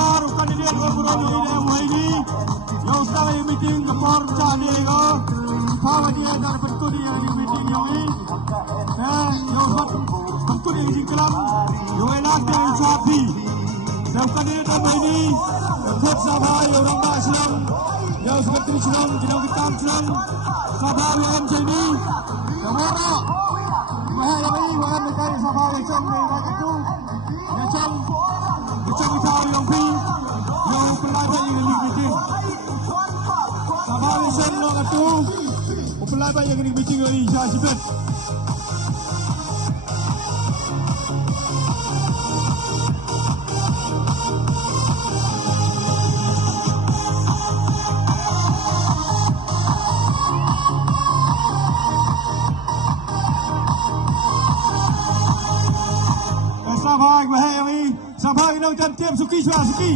sabar kandidat gubernur ini ini yang sekarang meeting ke Porta Diego kawan dia dari bentuk dia di meeting yang ini yang bentuk dia di kelam yang enak dari sapi dan kandidat ini buat sahabat yang orang Islam yang seperti Islam yang hitam Islam sahabat yang jadi yang mana yang ini yang mencari sahabat yang trong yang itu yang trong Italia yang pi yang pelajar yang meeting sahabat yang long itu pelajar yang meeting ini Syahibet Sahabat yang ini, sahabat yang jangan tiap suki.